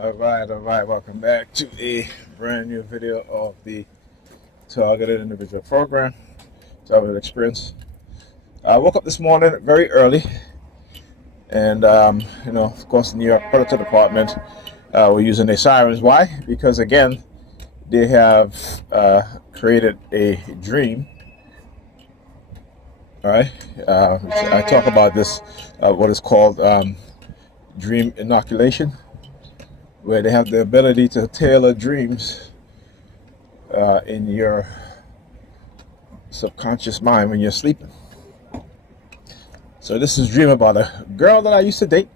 All right. Welcome back to a brand new video of the Targeted Individual Program, Targeted Experience. I woke up this morning very early, and of course, the New York Police Department were using their sirens. Why? Because again, they have created a dream. All right. I talk about this, what is called dream inoculation, where they have the ability to tailor dreams in your subconscious mind when you're sleeping. So this is a dream about a girl that I used to date,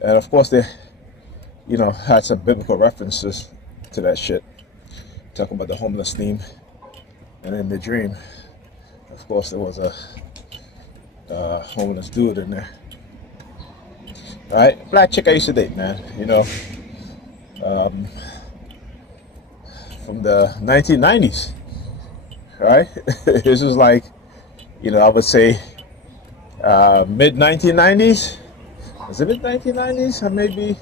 and of course they, had some biblical references to that shit. Talk about the homeless theme, and in the dream, of course, there was a homeless dude in there. All right, black chick I used to date, man. From the 1990s. All right, this was like, I would say mid 1990s. Was it mid 1990s? Or maybe,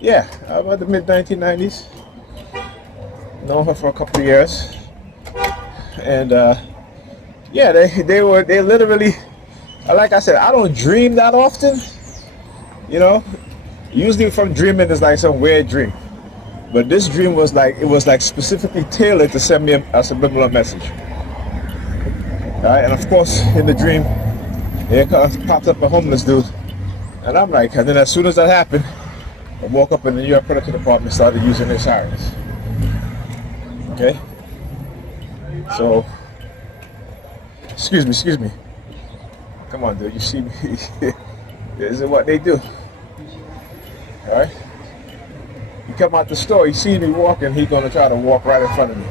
yeah, about the mid 1990s. Known her for a couple of years, and yeah, they literally, like I said, I don't dream that often. Usually from dreaming is like some weird dream, but this dream was like specifically tailored to send me a subliminal message. All right, and of course in the dream, here popped up a homeless dude, and I'm like, and then as soon as that happened, I woke up in the New York Police Department, started using their sirens. Okay, so excuse me. Come on, dude, you see me? This is what they do. All right. You come out the store, you see me walking, he's gonna try to walk right in front of me.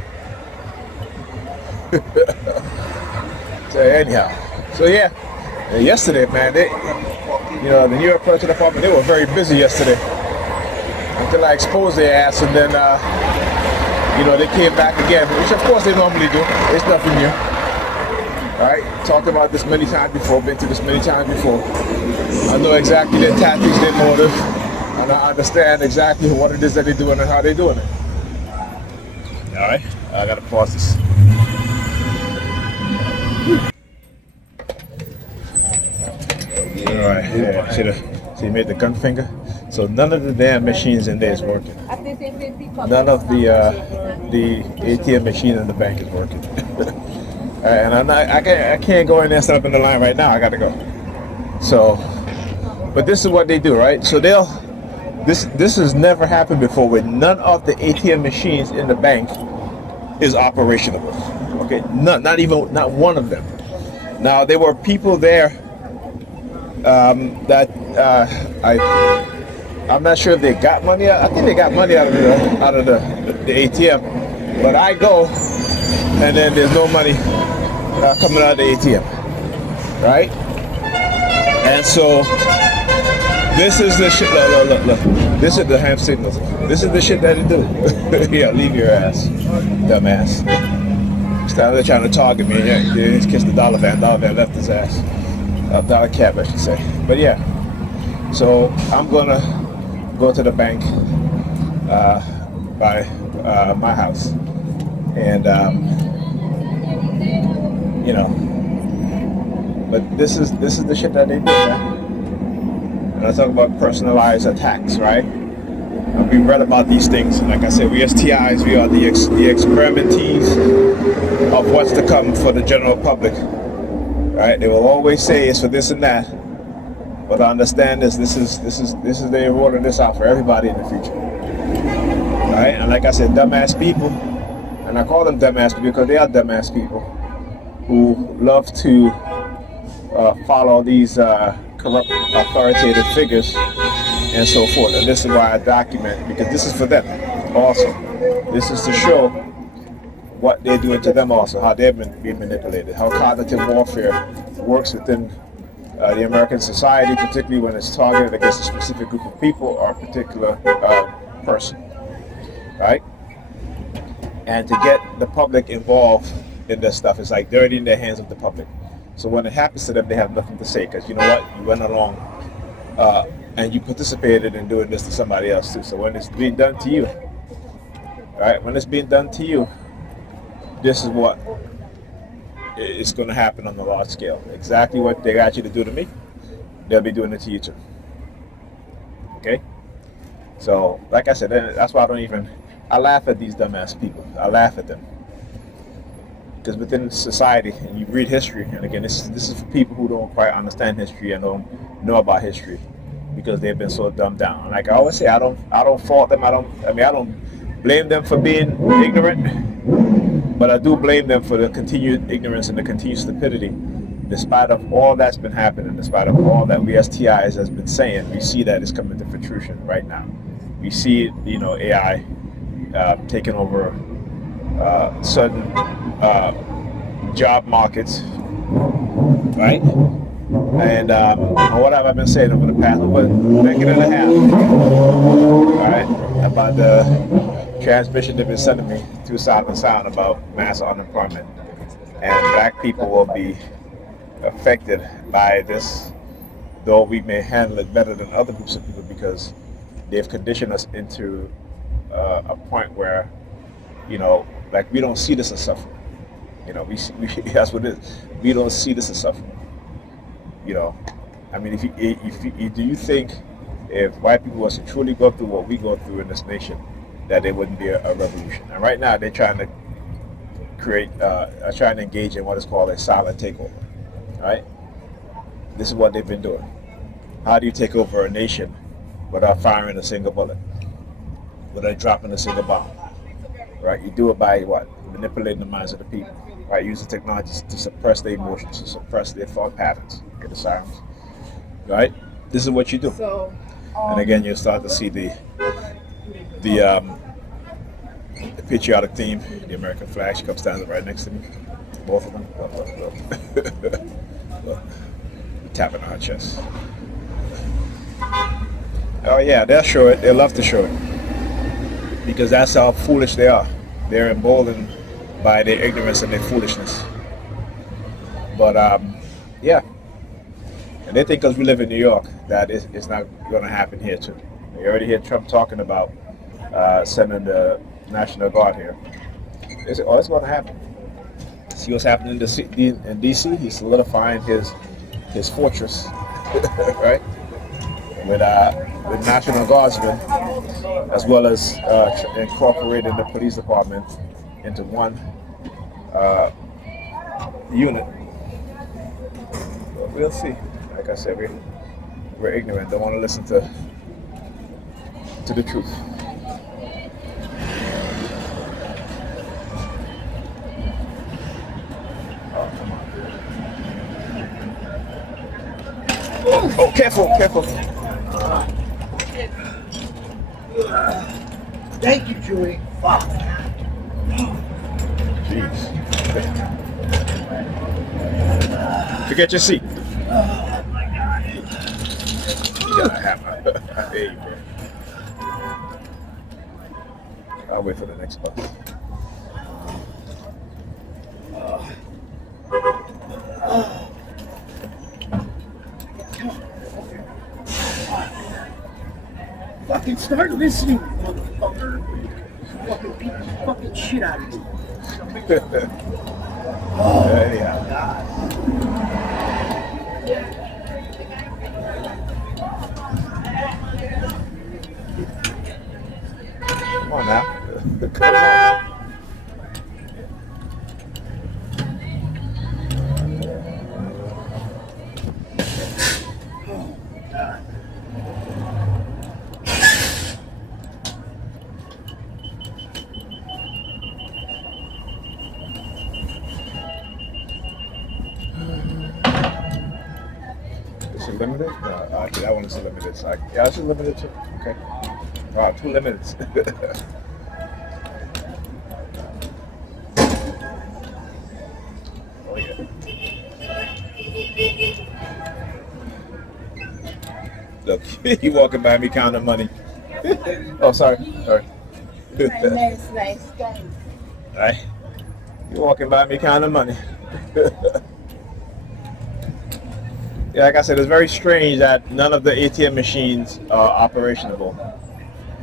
So anyhow, so yeah, yesterday, man, the New York Police Department, they were very busy yesterday until I exposed their ass, and then they came back again, which of course they normally do. It's nothing new. All right, talked about this many times before, been through this many times before. I know exactly their tactics, their motive, and I understand exactly what it is that they're doing and how they're doing it. All right, I gotta pause this. All right, yeah, see, you made the gun finger. So none of the damn machines in there is working. None of the ATM machine in the bank is working. And I can't go in there and set up in the line right now. I got to go. So, but this is what they do, right? So this has never happened before, where none of the ATM machines in the bank is operational. Okay, not one of them. Now there were people there that I'm not sure if they got money. I think they got money out of the ATM, but I go and then there's no money coming out of the ATM, right? And so this is the shit. Look. This is the ham signals. This is the shit that they do. Yeah, leave your ass, dumbass. Instead of trying to target me, yeah, just kiss the dollar van. Dollar van left his ass. Dollar cab, I should say. But yeah, so I'm gonna go to the bank by my house, and but this is the shit that they do, man. And I talk about personalized attacks, right? And we read about these things. And like I said, we STIs, we are the experimentees of what's to come for the general public, right? They will always say it's for this and that, but I understand this is they rolling this out for everybody in the future, right? And like I said, dumbass people, and I call them dumbass people because they are dumbass people who love to follow these corrupt authoritative figures and so forth. And this is why I document, because this is for them also. This is to show what they're doing to them also, how they've been being manipulated, how cognitive warfare works within the American society, particularly when it's targeted against a specific group of people or a particular person, right? And to get the public involved in this stuff is like dirtying the hands of the public. So when it happens to them, they have nothing to say, because you know what? You went along and you participated in doing this to somebody else too. So when it's being done to you, right? When it's being done to you, this is what is going to happen on the large scale. Exactly what they got you to do to me, they'll be doing it to you too. Okay? So, like I said, that's why I laugh at these dumbass people. I laugh at them. Because within society, and you read history, and again, this is for people who don't quite understand history and don't know about history, because they've been so dumbed down. Like I always say, I don't fault them. I don't blame them for being ignorant, but I do blame them for the continued ignorance and the continued stupidity. Despite of all that's been happening, despite of all that we as TIs has been saying, we see that it's coming to fruition right now. We see, AI taking over certain job markets, right? And what have I been saying over the past decade and a half? All right, about the transmission they've been sending me through Sound and Sound about mass unemployment, and black people will be affected by this, though we may handle it better than other groups of people because they've conditioned us into a point where, like we don't see this as suffering. We that's what it is. We don't see this as suffering. I mean, do you think if white people was to truly go through what we go through in this nation, that there wouldn't be a revolution? And right now they're trying to trying to engage in what is called a silent takeover. Right? This is what they've been doing. How do you take over a nation without firing a single bullet, without dropping a single bomb? Right? You do it by what? Manipulating the minds of the people. Right? Using technology to suppress their emotions, to suppress their thought patterns. Get the sirens. Right? This is what you do. And again, you'll start to see the patriotic theme, the American flag. She comes standing right next to me. Both of them. Look, tapping on her chest. Oh yeah, they'll show it. They love to show it because that's how foolish they are. They're emboldened by their ignorance and their foolishness. But yeah, and they think because we live in New York that it's not going to happen here too. You already hear Trump talking about sending the National Guard here. They say, it's going to happen. See what's happening in D.C. He's solidifying his fortress, right? With National Guardsmen, as well as incorporating the police department into one unit. But we'll see. Like I said, we're ignorant. Don't want to listen to the truth. Oh, careful. Thank you, Julie. Fuck. Jeez. Forget your seat. Oh my God. You got a hammer. I hate you, bro. I'll wait for the next bus. Fucking start listening, motherfucker. Fucking beat the fucking shit out of you. Anyhow. God. Come on now. Come on. Is it limited? No, okay, that one is limited. So yeah, it's limited too. Okay. Wow, 2 limits. Oh yeah. Look, you walking by me counting money. Oh, sorry. Nice, thanks. Right. You walking by me counting money. Yeah, like I said, it's very strange that none of the ATM machines are operational.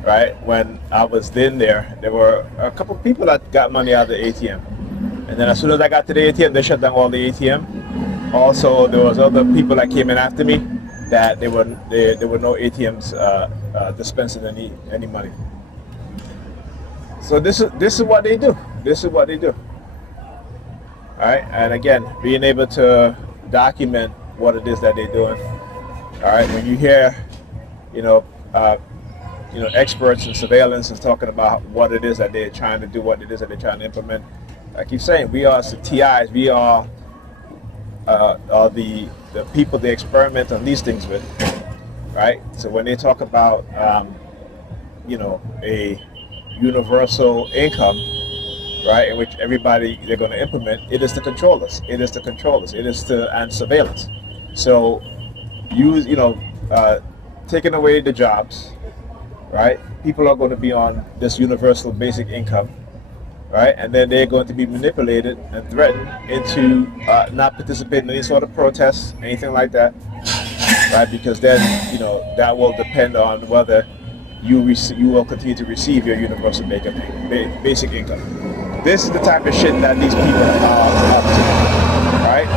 Right? When I was in there were a couple of people that got money out of the ATM. And then as soon as I got to the ATM, they shut down all the ATM. Also, there was other people that came in after me that there were no ATMs dispensing any money. So this is what they do. This is what they do. All right, and again, being able to document what it is that they're doing. All right, when you hear, you know, uh, experts in surveillance is talking about what it is that they're trying to do, what it is that they're trying to implement. I keep saying, we are TIs, we are the people they experiment on these things with, right? So when they talk about, a universal income, right, in which everybody they're going to implement, it is to control us. It is to control us. It is to and surveillance. So use taking away the jobs, right? People are going to be on this universal basic income, right? And then they're going to be manipulated and threatened into not participating in any sort of protests, anything like that, right? Because then that will depend on whether you will continue to receive your universal basic income. This is the type of shit that these people are up to, right?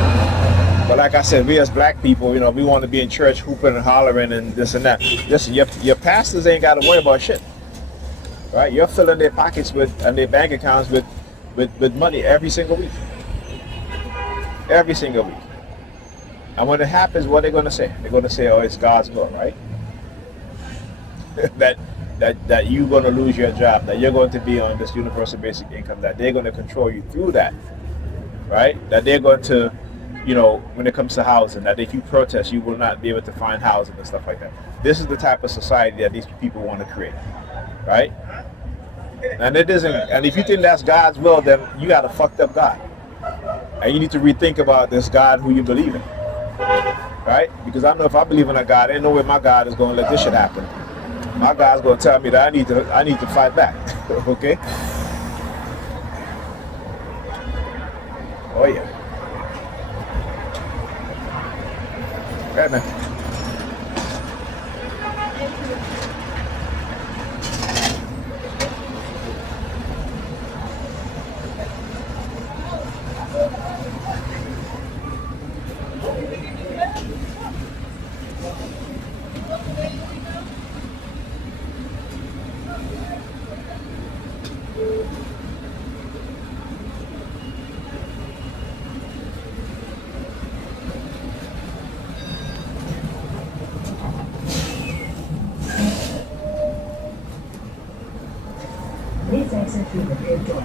But like I said, we as black people, we want to be in church hooping and hollering and this and that. Listen, your pastors ain't got to worry about shit, right? You're filling their pockets and their bank accounts with money every single week. Every single week. And when it happens, what are they going to say? They're going to say, oh, it's God's will, right? that you're going to lose your job, that you're going to be on this universal basic income, that they're going to control you through that, right? That they're going to, when it comes to housing, that if you protest, you will not be able to find housing and stuff like that. This is the type of society that these people want to create, right? And it isn't. And if you think that's God's will, then you got a fucked up God, and you need to rethink about this God who you believe in, right? Because I know if I believe in a God, ain't no way my God is going to let this shit happen. My God's going to tell me that I need to fight back. Okay? Oh yeah. Right, man. Please exit through the rear door.